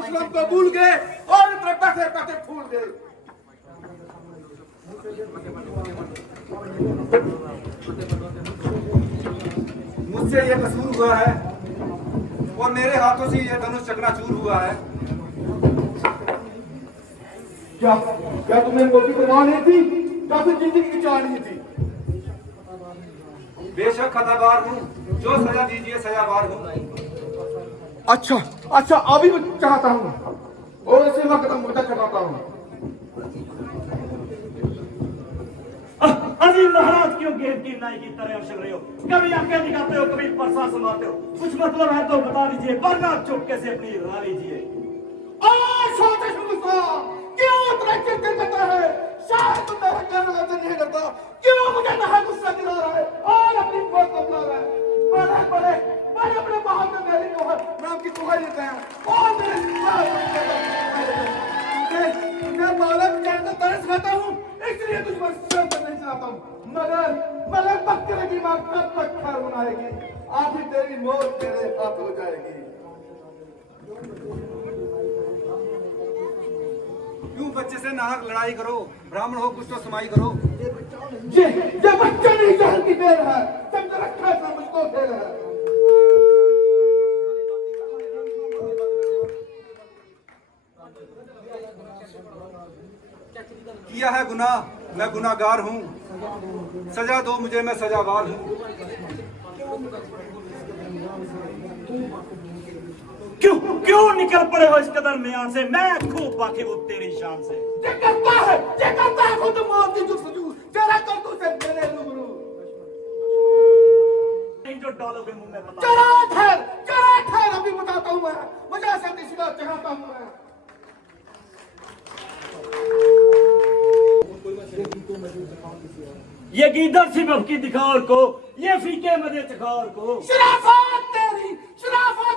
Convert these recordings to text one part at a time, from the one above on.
इस्लाम को भूल गए और इतने बैठे बैठे फूल गए। मुझसे ये कसूर हुआ है और मेरे हाथों से ये धनुष चकनाचूर हुआ है। क्या क्या तुम्हें मोती को मां नहीं थी, क्या फिर जिंदगी की चाह नहीं थी? बेशक खताबार हूँ, जो सजा दीजिए सजावार हूँ। अच्छा अच्छा, अभी मैं चाहता हूँ और इसे मैं कदम मुद्दा कराता हूँ। अजीम महाराज क्यों गेर की नाई की तरह उछल रहे हो? कभी आंखें दिखाते हो, कभी परसा सुनाते हो। कुछ मतलब है तो बता दीजिए, वरना चुपके से अपनी राह लीजिए। क्यों इतना चिंतित करता है? शायद तुम मेरा कहना ऐसा नहीं करता। क्यों मुझे नहा गुस्सा दिला रहा है और अपनी मौत को बुला रहा है? बड़े बड़े बड़े अपने बाहर में मेरी नाम की दुहाई लेते हैं और मेरे मैं मालक जानकर तरस खाता हूँ, इसलिए तुझ पर शर्म नहीं चलाता हूँ। मगर बकरे की माँ कब तक खैर बनाएगी? आखिर तेरी मौत तेरे हाथ हो जाएगी। क्यों बच्चे से नाहक लड़ाई करो? ब्राह्मण हो कुछ तो समाई करो। ये बच्चा नहीं जहर की देर है, समझ रखा है मुझको खेल है। किया है गुनाह, मैं गुनाहगार हूँ, सजा दो मुझे, मैं सजावार हूँ। क्यों क्यों निकल पड़े हो इस कदर म्यान से? मैं खूब बाकी वो तेरी शान से। ये करता है खुद मौत की जुस्तजू, जरा कर तू से मेरे रूबरू। जो डालोगे मुंह में बता। जरा ठहर, अभी बताता हूँ मैं, मजा से किसी का चाहता हूँ मैं। ये गीदड़ सी बबकी दिखाओर को, ये फीके मजे चखाओर को। शराफत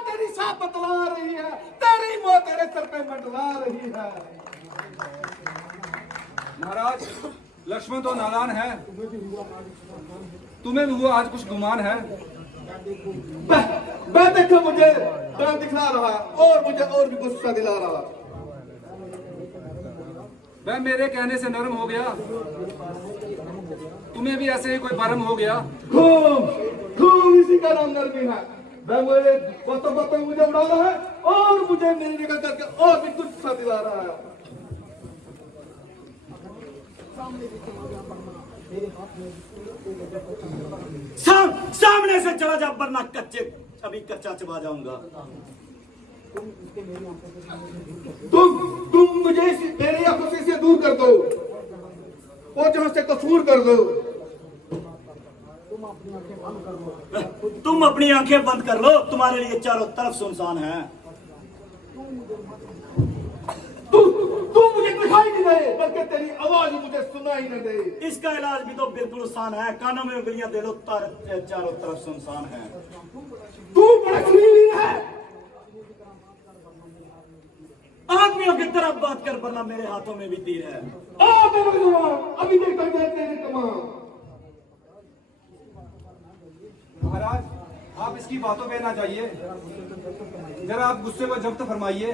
तेरी साथ बतला रही है, तेरी मौत तेरे सर पे मंडला रही है। महाराज, लक्ष्मण तो नादान है, तुम्हें भी हुआ आज कुछ गुमान है। मैं देखो मुझे डर दिखला रहा और मुझे और भी गुस्सा दिला रहा। वह मेरे कहने से नरम हो गया, तुम्हें भी ऐसे ही कोई भरम हो गया। खूब इसी का नाम नरमी है। वह मुझे बातों मुझे उड़ा रहा है और मुझे मेरी जगह करके और भी गुस्सा दिला रहा है। सामने से चला जा, वरना अभी कच्चा चबा जाऊंगा। तुम मुझे मेरी आंखों से दूर कर दो और जहां से कसूर कर दो। तुम अपनी आंखें बंद कर लो, तुम्हारे लिए चारों तरफ सुनसान है। तू मुझे दिखाई नहीं दे, बल्कि तेरी आवाज मुझे सुनाई न दे। इसका इलाज भी तो बिल्कुल आसान है, कानों में उंगलियां दे लो, चारों तरफ सुनसान है। तू बड़ा सुरीली है। आदमियों की तरफ बात कर, वरना मेरे हाथों में भी तीर है। अभी देखता जाए तेरे कमाल। महाराज, आप इसकी बातों पे ना जाइए, जरा आप गुस्से को जब्त फरमाइए।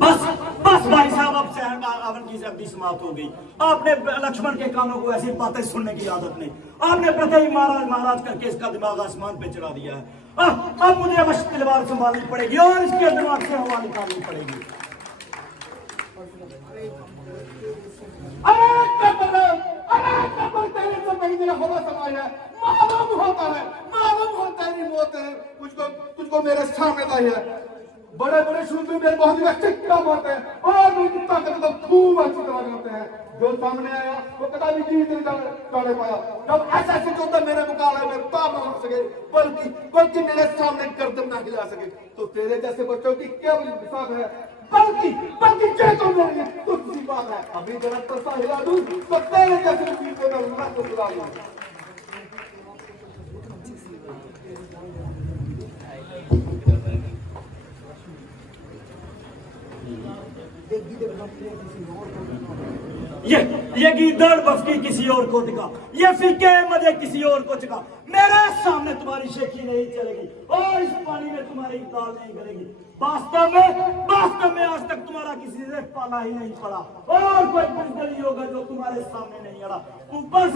बस भाई साहब, अब सहन की अवधि समाप्त हो गई। आपने लक्ष्मण के कानों को ऐसी बातें सुनने की आदत नहीं। आपने प्रति ही महाराज करके इसका दिमाग आसमान पे चढ़ा दिया है। अब मुझे अवश्य तलवार संभालनी पड़ेगी और इसके दिमाग से हवा निकालनी पड़ेगी। तेरे से पहले हवा समाया, मालूम होता है तेरी मौत है, तुझको मेरे सामने लाई है। बड़े बड़े शूरवीर मेरे बहुत ही चिक्का मारते हैं और मेरी ताकत को खूब अच्छी तरह करते हैं। जो सामने आया वो कभी जीत नहीं जाने पाया। जब ऐसे जोधा मेरे मुकाबले में पार न हो सके, बल्कि मेरे सामने गर्दन ना हिला सके, तो तेरे जैसे बच्चों की क्या हिसाब है? बल्कि जय तो मेरी तुझ सी बात है। अभी जरा तरसा हिला दूं तो तेरे जैसे वीर को मैं उड़ा को बुला लूं। ये गीदड़ बफकी किसी और को दिखा, ये फीके मजे किसी और को चखा। मेरे सामने तुम्हारी शेखी नहीं चलेगी और इस पानी में तुम्हारी दाल नहीं गलेगी। वास्तव में आज तक तुम्हारा किसी से पाला ही नहीं पड़ा और कोई पुष्कर नहीं होगा जो तुम्हारे सामने नहीं अड़ा। ऊपर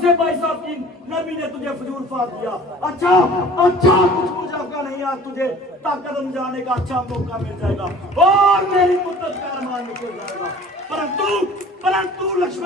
से भाई साहब की नबी ने तुझे फजूल फाड़ दिया। अच्छा कुछ पूजा का नहीं, आज तुझे ताकत जाने का अच्छा मौका मिल जाएगा और मेरी मुद्दत का अरमान निकल जाएगा। परंतु लक्ष्मण